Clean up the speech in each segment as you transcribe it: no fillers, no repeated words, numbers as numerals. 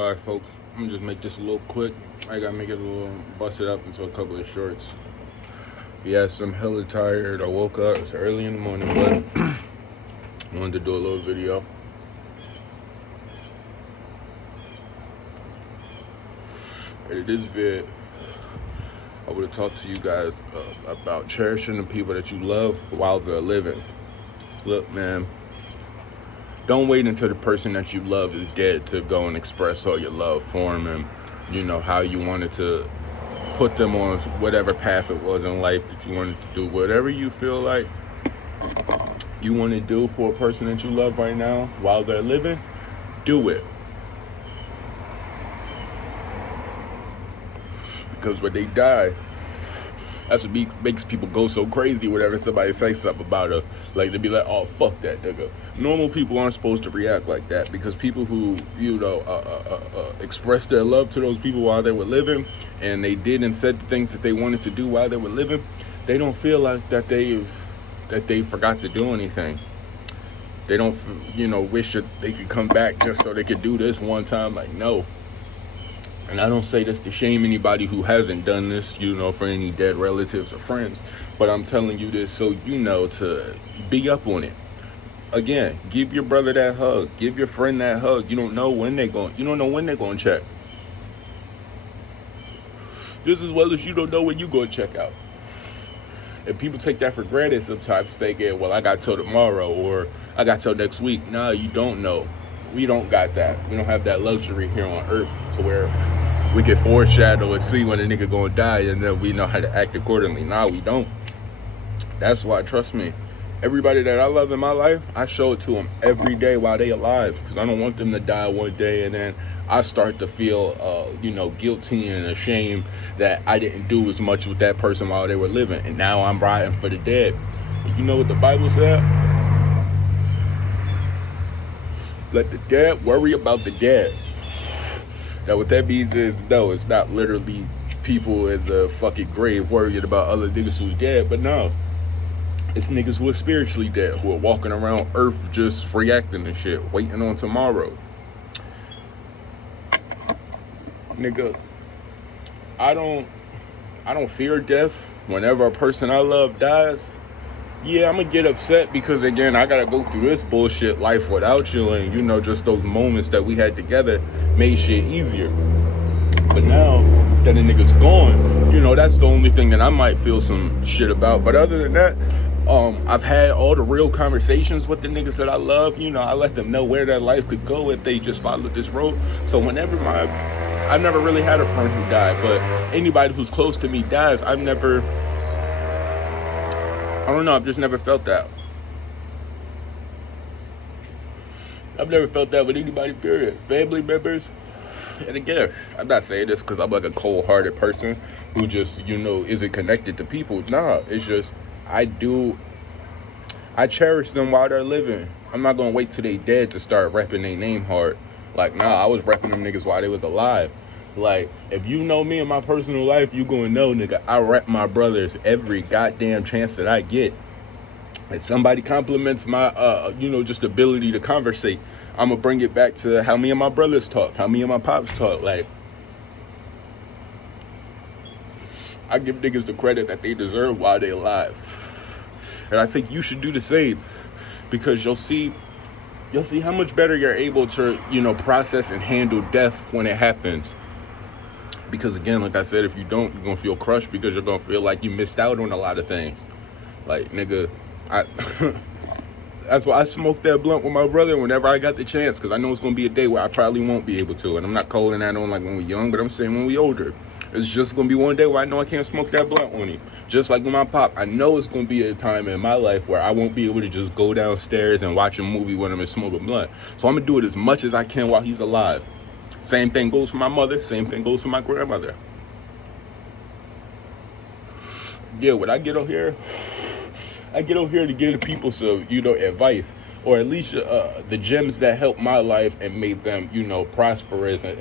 Alright, folks, I'm gonna just make this a little quick. I gotta make it a little, bust it up into a couple of shorts. Yes, I'm hella tired. I woke up, it's early in the morning, but I wanted to do a little video. In this vid, I would have talked to you guys about cherishing the people that you love while they're living. Look, man, don't wait until the person that you love is dead to go and express all your love for them and, you know, how you wanted to put them on whatever path it was in life that you wanted to do. Whatever you feel like you want to do for a person that you love right now while they're living, do it. Because when they die, that's what makes people go so crazy whenever somebody says something about her. Like, they be like, oh, fuck that nigga. Normal people aren't supposed to react like that, because people who, express their love to those people while they were living, and they did and said the things that they wanted to do while they were living, they don't feel like that they forgot to do anything. They don't, wish that they could come back just so they could do this one time. Like, no. And I don't say this to shame anybody who hasn't done this, for any dead relatives or friends. But I'm telling you this so you know to be up on it. Again, give your brother that hug. Give your friend that hug. You don't know when they're going to check. Just as well as you don't know when you're going to check out. And people take that for granted sometimes, thinking, well, I got till tomorrow or I got till next week. No, you don't know. We don't got that. We don't have that luxury here on earth to where we can foreshadow and see when a nigga gonna die and then we know how to act accordingly. Nah, we don't. That's why, trust me, everybody that I love in my life, I show it to them every day while they alive, because I don't want them to die one day and then I start to feel, guilty and ashamed that I didn't do as much with that person while they were living, and now I'm riding for the dead. You know what the Bible said? Let the dead worry about the dead. Now, what that means is, no, it's not literally people in the fucking grave worrying about other niggas who's dead, but no. It's niggas who are spiritually dead, who are walking around earth just reacting to shit, waiting on tomorrow. Nigga, I don't fear death. Whenever a person I love dies, yeah, I'm gonna get upset because, again, I gotta go through this bullshit life without you, and just those moments that we had together made shit easier. But now that the nigga's gone, that's the only thing that I might feel some shit about. But other than that, I've had all the real conversations with the niggas that I love. I let them know where their life could go if they just followed this road. So whenever I've never really had a friend who died, but anybody who's close to me dies, I've just never felt that. I've never felt that with anybody, period. Family members. And again, I'm not saying this because I'm like a cold-hearted person who just, isn't connected to people. Nah, it's just, I cherish them while they're living. I'm not going to wait till they dead to start repping their name hard. Like, nah, I was repping them niggas while they was alive. Like, if you know me in my personal life, you gonna know, nigga, I rep my brothers every goddamn chance that I get. If somebody compliments my, just ability to conversate, I'm gonna bring it back to how me and my brothers talk, how me and my pops talk. Like, I give niggas the credit that they deserve while they alive. And I think you should do the same, because you'll see how much better you're able to, process and handle death when it happens. Because again, like I said, if you don't, you're gonna feel crushed because you're gonna feel like you missed out on a lot of things. Like, nigga, that's why I smoked that blunt with my brother whenever I got the chance, because I know it's gonna be a day where I probably won't be able to. And I'm not calling that on like when we're young, but I'm saying when we older. It's just gonna be one day where I know I can't smoke that blunt on him. Just like with my pop, I know it's gonna be a time in my life where I won't be able to just go downstairs and watch a movie with him and smoke a blunt. So I'm gonna do it as much as I can while he's alive. Same thing goes for my mother. Same thing goes for my grandmother. Yeah, when I get on here to give the people some, advice, or at least the gems that helped my life and made them, prosperous and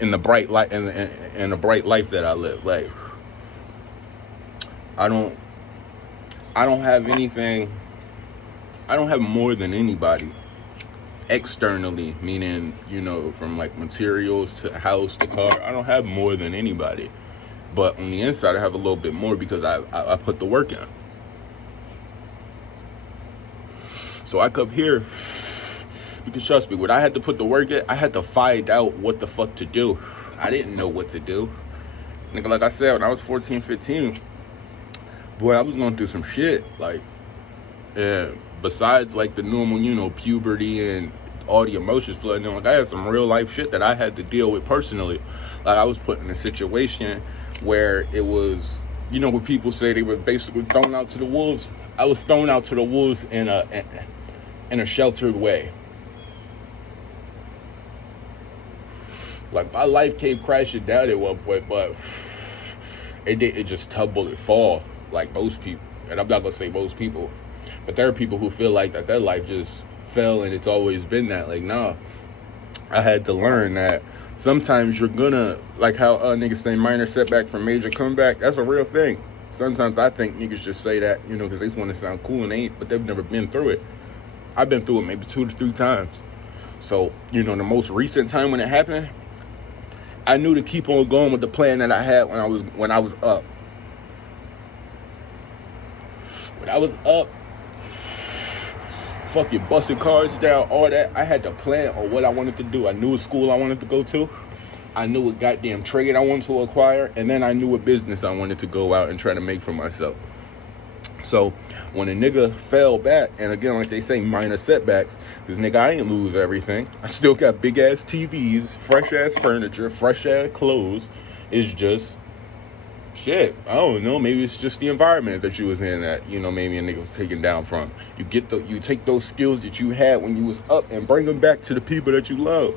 in the bright light and the bright life that I live. Like, I don't have anything. I don't have more than anybody. externally, meaning, from like materials to house to car, I don't have more than anybody. But on the inside, I have a little bit more because I put the work in. So I come here because, trust me, when I had to put the work in, I had to find out what the fuck to do. I didn't know what to do. Nigga, like I said, when I was 14, 15, boy, I was going through some shit. Like, and besides like the normal, puberty and all the emotions flooding in, like I had some real life shit that I had to deal with personally. Like I was put in a situation where it was, what people say they were basically thrown out to the wolves. I was thrown out to the wolves in a sheltered way. Like my life came crashing down at one point, but it just tumbled and fall like most people. And I'm not gonna say most people, but there are people who feel like that their life just fell and it's always been that. Like, nah, I had to learn that sometimes you're gonna, like how niggas say minor setback from major comeback. That's a real thing. Sometimes I think niggas just say that, because they just want to sound cool and they ain't, but they've never been through it. I've been through it maybe 2 to 3 times. So, the most recent time when it happened, I knew to keep on going with the plan that I had when I was up. When I was up, fucking busting cars down, all that, I had to plan on what I wanted to do. I knew a school I wanted to go to. I knew a goddamn trade I wanted to acquire. And then I knew a business I wanted to go out and try to make for myself. So when a nigga fell back, and again, like they say, minor setbacks, because nigga, I ain't lose everything. I still got big ass TVs, fresh ass furniture, fresh ass clothes. It's just shit. I don't know. Maybe it's just the environment that you was in that, maybe a nigga was taken down from. You take those skills that you had when you was up and bring them back to the people that you love,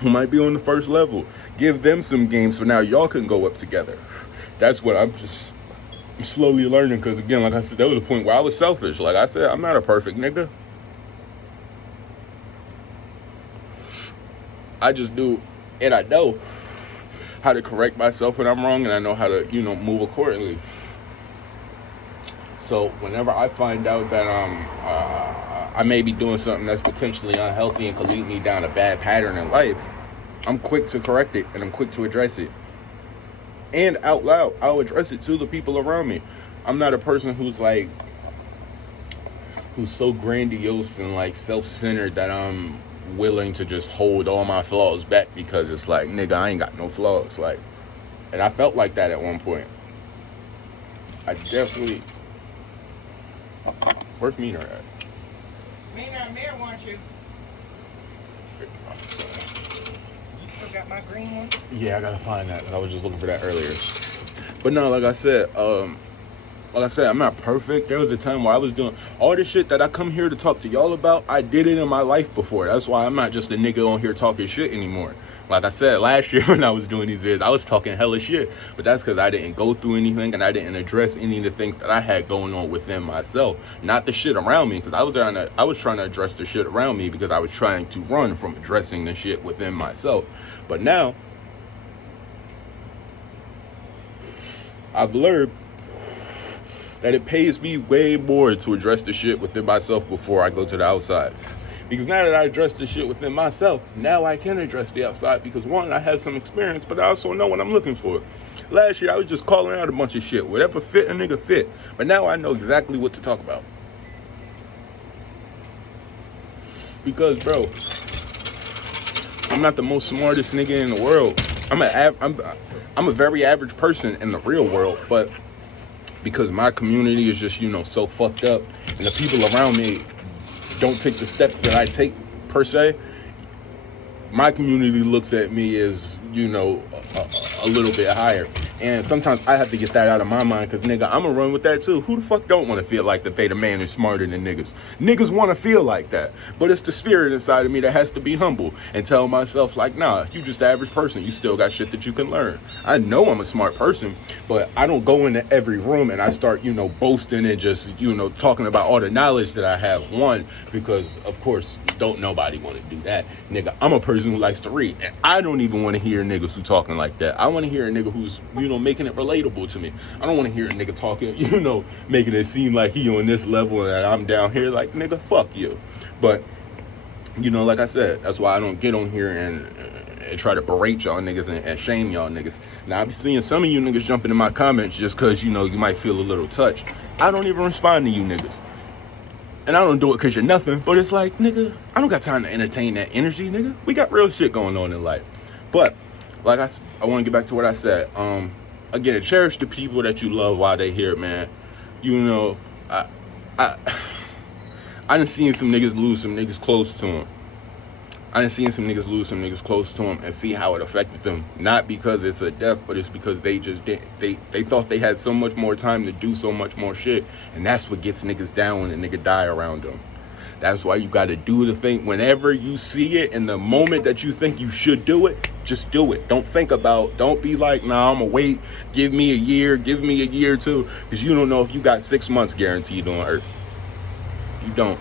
who might be on the first level. Give them some games so now y'all can go up together. That's what I'm slowly learning, because again, like I said, there was a point where I was selfish. Like I said, I'm not a perfect nigga. I just do, and I know how to correct myself when I'm wrong, and I know how to, move accordingly. So whenever I find out that I may be doing something that's potentially unhealthy and could lead me down a bad pattern in life, I'm quick to correct it and I'm quick to address it. And out loud, I'll address it to the people around me. I'm not a person who's so grandiose and like self-centered that I'm willing to just hold all my flaws back because it's like, nigga, I ain't got no flaws. Like, and I felt like that at one point. I definitely. Where's Meaner at? Meaner wants you. You still got my green one? Yeah, I gotta find that. I was just looking for that earlier. But no, like I said, I'm not perfect. There was a time where I was doing all this shit that I come here to talk to y'all about. I did it in my life before. That's why I'm not just a nigga on here talking shit anymore. Like I said, last year when I was doing these videos, I was talking hella shit. But that's because I didn't go through anything and I didn't address any of the things that I had going on within myself. Not the shit around me, because I was trying to address the shit around me because I was trying to run from addressing the shit within myself. But now, I've learned that it pays me way more to address the shit within myself before I go to the outside. Because now that I address the shit within myself, now I can address the outside because, one, I have some experience, but I also know what I'm looking for. Last year, I was just calling out a bunch of shit. Whatever fit a nigga fit. But now I know exactly what to talk about. Because, bro, I'm not the most smartest nigga in the world. I'm a very average person in the real world, but because my community is just, so fucked up, and the people around me don't take the steps that I take, per se, my community looks at me as, a little bit higher. And sometimes I have to get that out of my mind because, nigga, I'm going to run with that too. Who the fuck don't want to feel like that they the man is smarter than niggas? Niggas want to feel like that. But it's the spirit inside of me that has to be humble and tell myself, like, nah, you just the average person. You still got shit that you can learn. I know I'm a smart person, but I don't go into every room and I start, boasting and just, talking about all the knowledge that I have. One, because, of course, don't nobody want to do that. Nigga, I'm a person who likes to read. And I don't even want to hear niggas who talking like that. I want to hear a nigga who's, making it relatable to me. I don't want to hear a nigga talking, making it seem like he on this level and I'm down here. Like, nigga, fuck you. But You know, like I said, that's why I don't get on here and try to berate y'all niggas and shame y'all niggas. Now, I be seeing some of you niggas jumping in my comments just because, you know, you might feel a little touched. I don't even respond to you niggas. And I don't do it because you're nothing, but it's like, nigga, I don't got time to entertain that energy, nigga. We got real shit going on in life. But, like I want to get back to what I said. Again, cherish the people that you love while they here, man. You know, I done seen some niggas lose some niggas close to them. I done seen some niggas lose some niggas close to them and see how it affected them. Not because it's a death, but it's because they just didn't. They thought they had so much more time to do so much more shit, and that's what gets niggas down when a nigga die around them. That's why you got to do the thing. Whenever you see it, in the moment that you think you should do it, just do it. Don't think about. Don't be like, nah, I'm gonna wait. Give me a year. Give me a year too, because you don't know if you got 6 months guaranteed on Earth. You don't.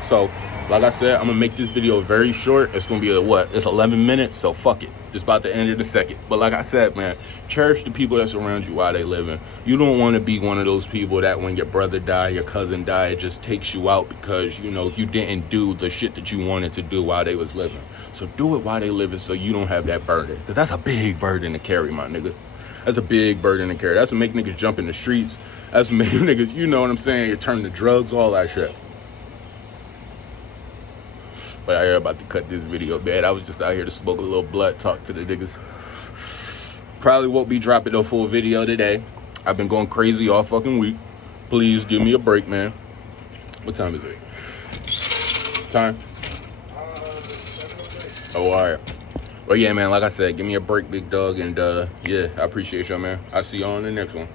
So, like I said, I'm gonna make this video very short. It's gonna be it's 11 minutes, so fuck it. It's about to end in a second. But like I said, man, cherish the people that surround you while they living. You don't want to be one of those people that when your brother die, your cousin die, it just takes you out because, you know, you didn't do the shit that you wanted to do while they was living. So do it while they living so you don't have that burden. Because that's a big burden to carry, my nigga. That's a big burden to carry. That's what make niggas jump in the streets. That's what make niggas, you know what I'm saying, you turn to drugs, all that shit. But I am about to cut this video, man. I was just out here to smoke a little blunt, talk to the niggas. Probably won't be dropping no full video today. I've been going crazy all fucking week. Please give me a break, man. What time is it? Time? Oh, all right. Well, yeah, man, like I said, give me a break, big dog. And, yeah, I appreciate y'all, man. I'll see y'all on the next one.